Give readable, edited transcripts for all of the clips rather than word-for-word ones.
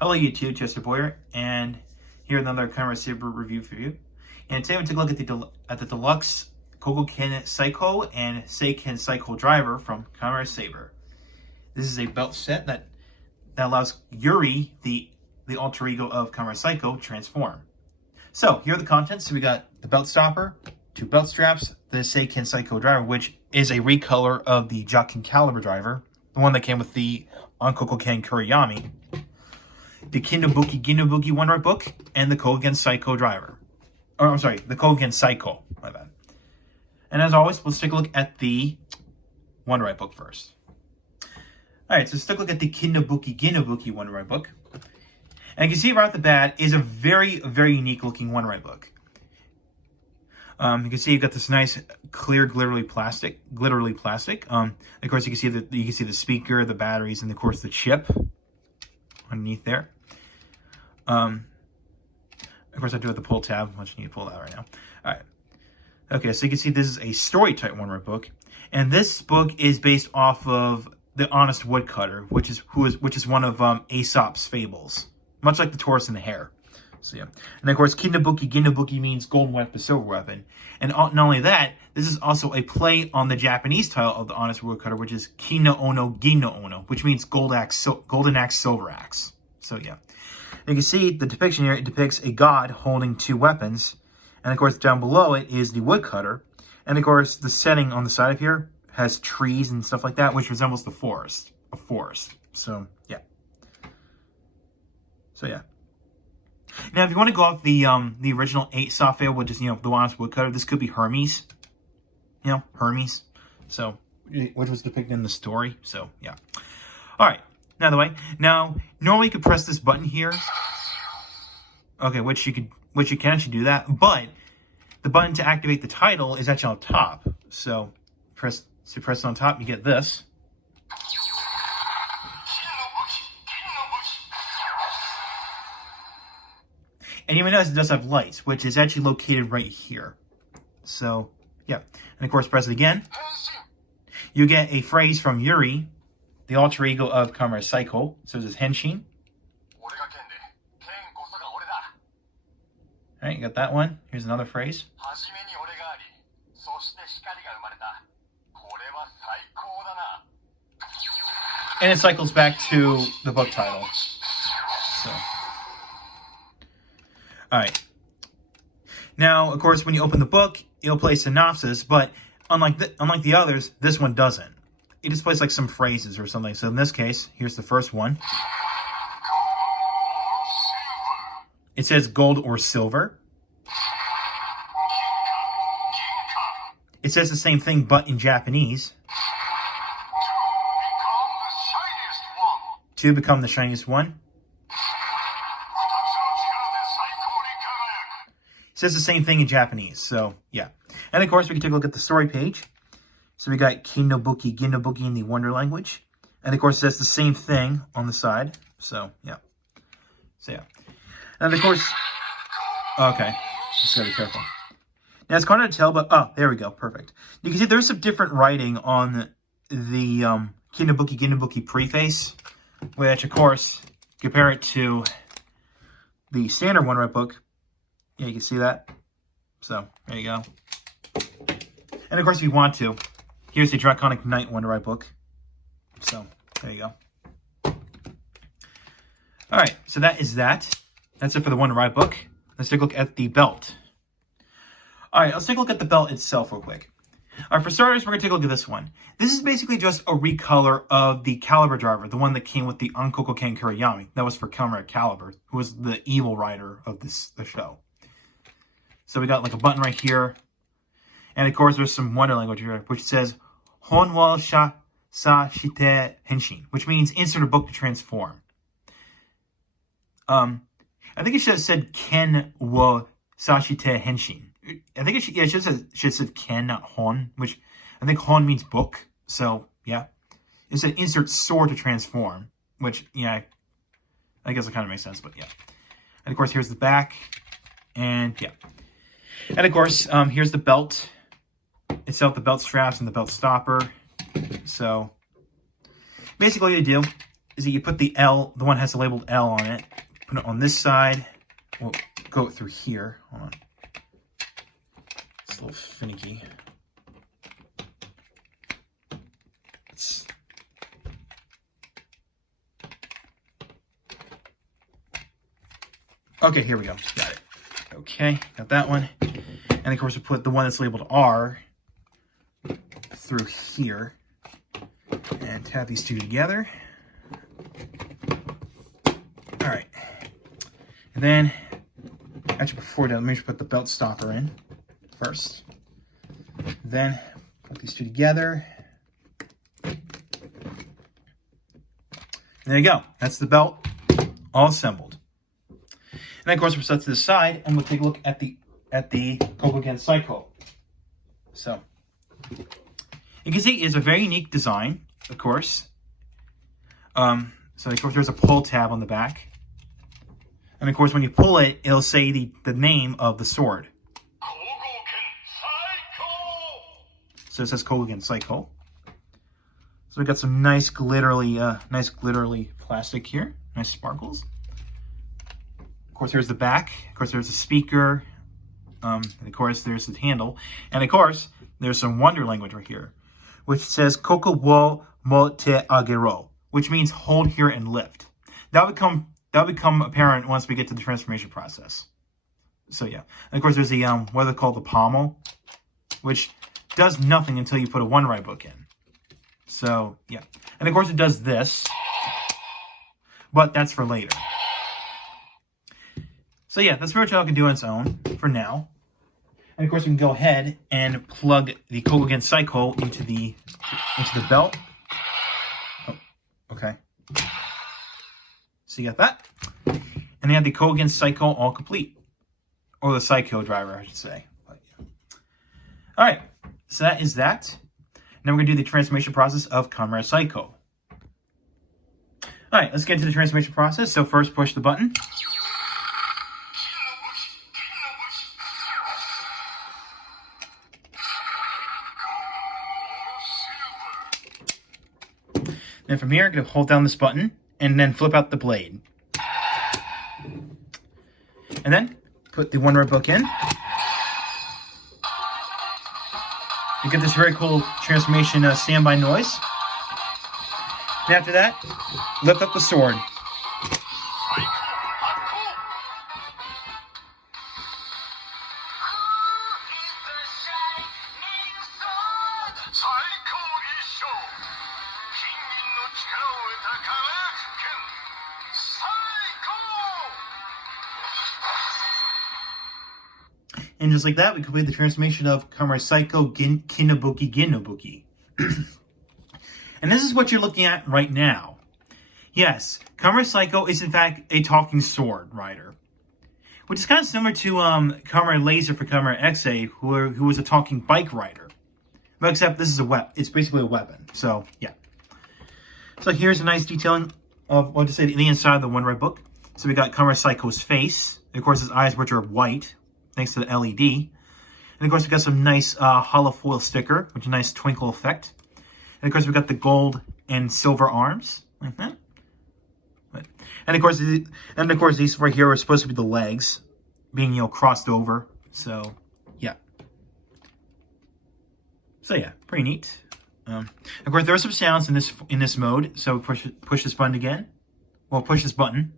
Hello YouTube, Chester Boyer, and here another Kamen Saber review for you. And today we take a look at the deluxe Kougouken Saikou and Seiken Cycle Driver from Kamen Saber. This is a belt set that allows Yuri, the alter ego of Kamen Saikou, to transform. So here are the contents. So we got the belt stopper, 2 belt straps, the Seiken Saikou Driver, which is a recolor of the Kougouken Caliber Driver, the one that came with the Kougouken Kuriyami, the Wonderbook Wonderbook, and the Kougouken Saikou Driver. Or, I'm sorry, the Kougouken Saikou. My bad. And as always, let's take a look at the Wonderbook first. Alright, so let's take a look at the Wonderbook Wonderbook. And you can see right off the bat is a very, very unique looking Wonderbook. You can see you've got this nice, clear, glittery plastic. Of course, you can see the speaker, the batteries, and of course the chip underneath there. Of course, I do have the pull tab, which you need to pull that right now. All right. Okay, so you can see this is a story type Wonderbook, and this book is based off of the Honest Woodcutter, which is one of Aesop's fables, much like the tortoise and the hare. So yeah, and of course, Ginnabuki means golden weapon, silver weapon, and not only that, this is also a play on the Japanese title of the Honest Woodcutter, which is Kina Ono Ginno Ono, which means golden axe, silver axe. So yeah, and you can see the depiction here. It depicts a god holding 2 weapons, and of course, down below it is the woodcutter, and of course, the setting on the side of here has trees and stuff like that, which resembles a forest. So yeah. Now, if you want to go off the original Aesop fable, which is, the Honest Woodcutter, this could be Hermes. Hermes. So, which was depicted in the story. So, yeah. All right. Now, the way. Now, normally you could press this button here. Okay, which you can actually do that. But the button to activate the title is actually on top. So, press it on top, you get this. And you may notice it does have lights, which is actually located right here. So, yeah. And of course, press it again. You get a phrase from Yuri, the alter ego of Kamen Saikou. So this is Henshin. Alright, you got that one. Here's another phrase. And it cycles back to the book title. So. Alright. Now, of course, when you open the book, it'll play synopsis, but unlike the others, this one doesn't. It just plays like some phrases or something. So in this case, here's the first one. It says gold or silver. It says the same thing, but in Japanese. To become the shiniest one. It says the same thing in Japanese, so yeah. And of course, we can take a look at the story page. So we got Ginnabuki in the Wonder language. And of course, it says the same thing on the side. So yeah. And of course, okay. Just gotta be careful. Now it's hard to tell, but oh, there we go, perfect. You can see there's some different writing on the Ginnabuki preface, which of course, compare it to the standard Wonderbook. Yeah, you can see that. So, there you go. And of course, if you want to, here's the Draconic Knight Wonderbook. So, there you go. Alright, so that is that. That's it for the Wonderbook. Let's take a look at the belt. Alright, let's take a look at the belt itself real quick. Alright, for starters, we're going to take a look at this one. This is basically just a recolor of the Caliber Driver, the one that came with the Kougouken Kuriyami. That was for Kamen Caliber, who was the evil rider of the show. So we got like a button right here. And of course, there's some Wonder language here, which says Hon wa sa shite henshin, which means insert a book to transform. I think it should have said Ken wa sa shite henshin. I think it should have said Ken, not Hon, which I think Hon means book. So, yeah. It said insert sword to transform, which, yeah, I guess it kind of makes sense, but yeah. And of course, here's the back. And yeah. And of course, here's the belt itself, the belt straps and the belt stopper. So basically what you do is that you put the L, the one that has the labeled L on it, put it on this side. We'll go through here. Hold on. It's a little finicky. Okay, here we go. Got it. Okay, got that one. And of course, we put the one that's labeled R through here and tap these two together. All right. And then, actually, before that, let me just put the belt stopper in first. Then, put these two together. And there you go. That's the belt all assembled. And then, of course, we're set to the side, and we'll take a look at the Kougouken Saikou. So, you can see it's a very unique design, of course. So, of course, there's a pull tab on the back. And, of course, when you pull it, it'll say the name of the sword. So it says Kougouken Saikou. So we got some nice glittery plastic here. Nice sparkles. Of course, here's the back. Of course, there's a speaker. And of course, there's the handle. And of course, there's some wonder language right here, which says Koko wo mo te agero, which means hold here and lift. That'll become apparent once we get to the transformation process. So yeah. And of course, there's the what they call the pommel, which does nothing until you put a Wonderbook in. So yeah. And of course, it does this, but that's for later. So yeah, that's pretty much all it can do on its own for now. And of course, we can go ahead and plug the Kougouken Saikou into the belt. Oh, okay. So you got that. And you have the Kougouken Saikou all complete. Or the Saikou driver, I should say. But, yeah. Alright, so that is that. Now we're going to do the transformation process of Kamen Saikou. Alright, let's get into the transformation process. So first, push the button. Then from here, I'm going to hold down this button and then flip out the blade. And then put the Wonderbook in. You get this very cool transformation standby noise. And after that, lift up the sword. And just like that, we complete the transformation of Kamen Saikou Kinobuki Ginobuki. And this is what you're looking at right now. Yes, Kamen Saikou is in fact a talking sword rider, which is kind of similar to Kamen Laser for Kamen XA, who was a talking bike rider. But except this is a weapon. It's basically a weapon. So yeah. So here's a nice detailing of what to say the inside of the Wonderbook. So we got Kamen Saikou's face, and of course his eyes, which are white, thanks to the LED. And of course we got some nice hollow foil sticker, which is a nice twinkle effect. And of course we got the gold and silver arms, like that. And of course these right here are supposed to be the legs, being crossed over. So yeah. So yeah, pretty neat. Of course there are some sounds in this mode. So push this button again. Well, push this button.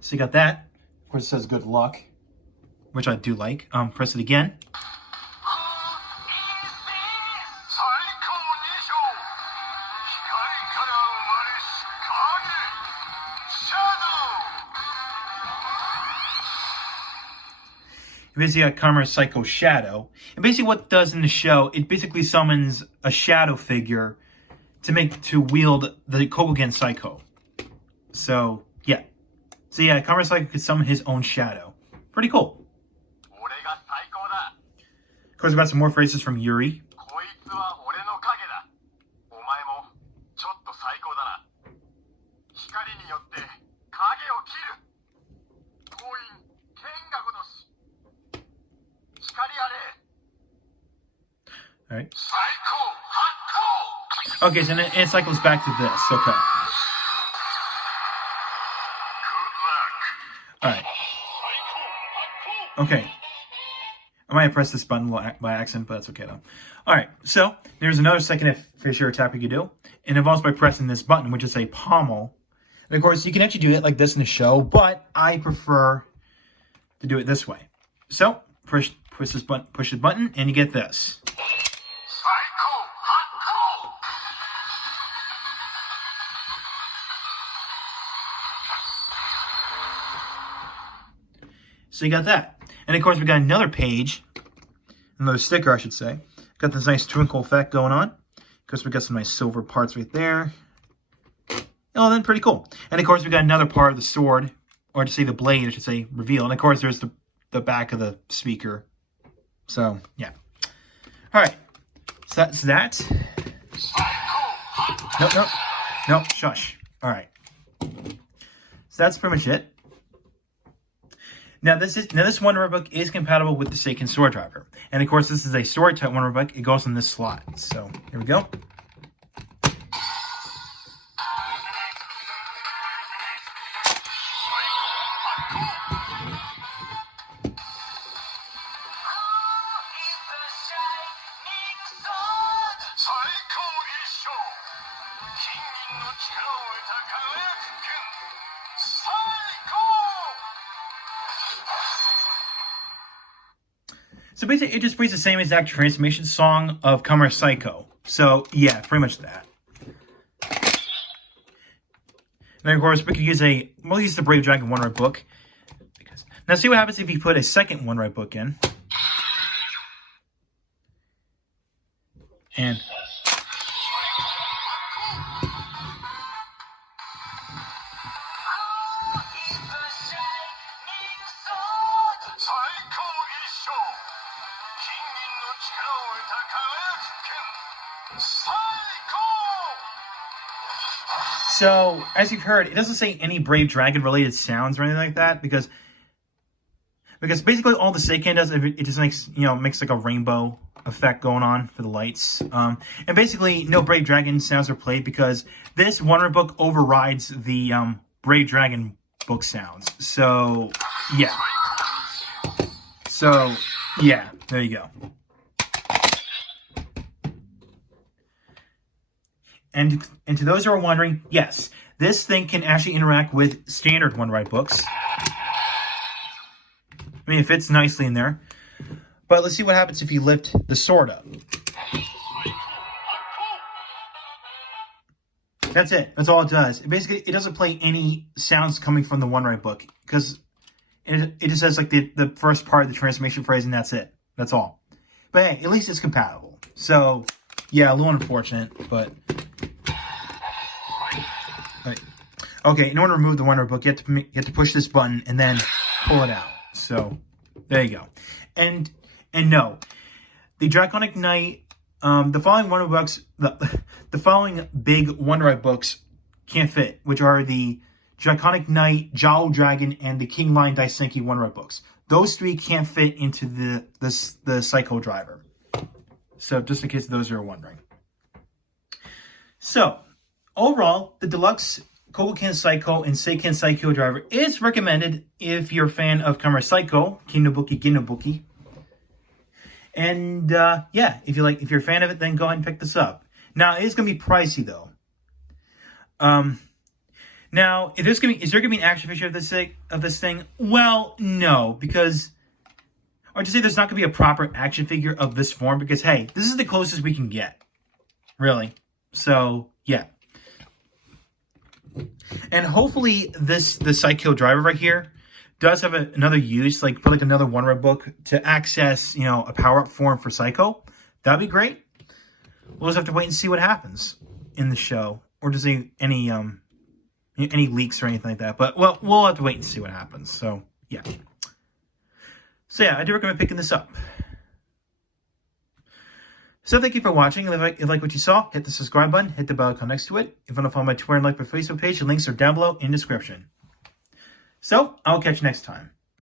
So you got that. Of course, it says good luck, which I do like. Press it again. Basically, got Kamen Saikou Shadow. And basically what it does in the show, it basically summons a shadow figure to wield the Kougouken Saikou. So, yeah. So yeah, Kamen Saikou could summon his own shadow. Pretty cool. Of course, we got some more phrases from Yuri. All right. Okay, so then it cycles back to this. Okay. All right. Okay. I might have pressed this button by accident, but that's okay though. All right, so there's another second fisher attack we could do. It involves by pressing this button, which is a pommel. And of course, you can actually do it like this in the show, but I prefer to do it this way. So push this button, and you get this. So you got that. And of course, we got another page, another sticker, I should say. Got this nice twinkle effect going on. Of course, we got some nice silver parts right there. Oh, then pretty cool. And of course, we got another part of the sword, or to say the blade, I should say, reveal. And of course, there's the back of the speaker. So, yeah. All right. So that's that. Nope, shush. All right. So that's pretty much it. Now this Wonderbook is compatible with the Seiken sword driver, and of course this is a sword type Wonderbook. It goes in this slot. So here we go. So basically, it just plays the same exact transformation song of Kamen Saikou. So yeah, pretty much that. And of course, we could use we'll use the Brave Dragon Wonderbook. Now see what happens if you put a second Wonderbook in. And so, as you've heard, it doesn't say any Brave Dragon related sounds or anything like that because basically all the Seiken does, it just makes like a rainbow effect going on for the lights. And basically no Brave Dragon sounds are played because this Wonderbook overrides the Brave Dragon book sounds. So, yeah. So, yeah, there you go. And to those who are wondering, yes, this thing can actually interact with standard Wonderbooks. I mean, it fits nicely in there. But let's see what happens if you lift the sword up. That's it. That's all it does. Basically, it doesn't play any sounds coming from the Wonderbook because it just says like the first part of the transformation phrase, and that's it. That's all. But hey, at least it's compatible. So, yeah, a little unfortunate, but... Okay, in order to remove the Wonderbook, you have to push this button and then pull it out. So, there you go. And no, the Draconic Knight, the following Wonderbooks, the following big Wonderbooks can't fit, which are the Draconic Knight, Jowl Dragon, and the King Lion Daisenki Wonderbooks. Those three can't fit into the Saikou driver. So, just in case those are wondering. So, overall, the deluxe Kougouken Saikou and Seiken Saikou driver is recommended if you're a fan of Kamen Saikou, Kinobuki. And yeah, if you're a fan of it, then go ahead and pick this up. Now it is going to be pricey though. Now is there going to be an action figure of this thing? Well, no, because or to say there's not going to be a proper action figure of this form because hey, this is the closest we can get, really. So yeah. And hopefully the Saikou driver right here does have another use, like put like another Wonderbook to access, a power-up form for Saikou. That'd be great. We'll just have to wait and see what happens in the show, or to see any leaks or anything like that. But well, we'll have to wait and see what happens. So yeah. So yeah, I do recommend picking this up. So thank you for watching. If you like what you saw, hit the subscribe button, hit the bell icon next to it. If you want to follow my Twitter and like my Facebook page, the links are down below in the description. So I'll catch you next time.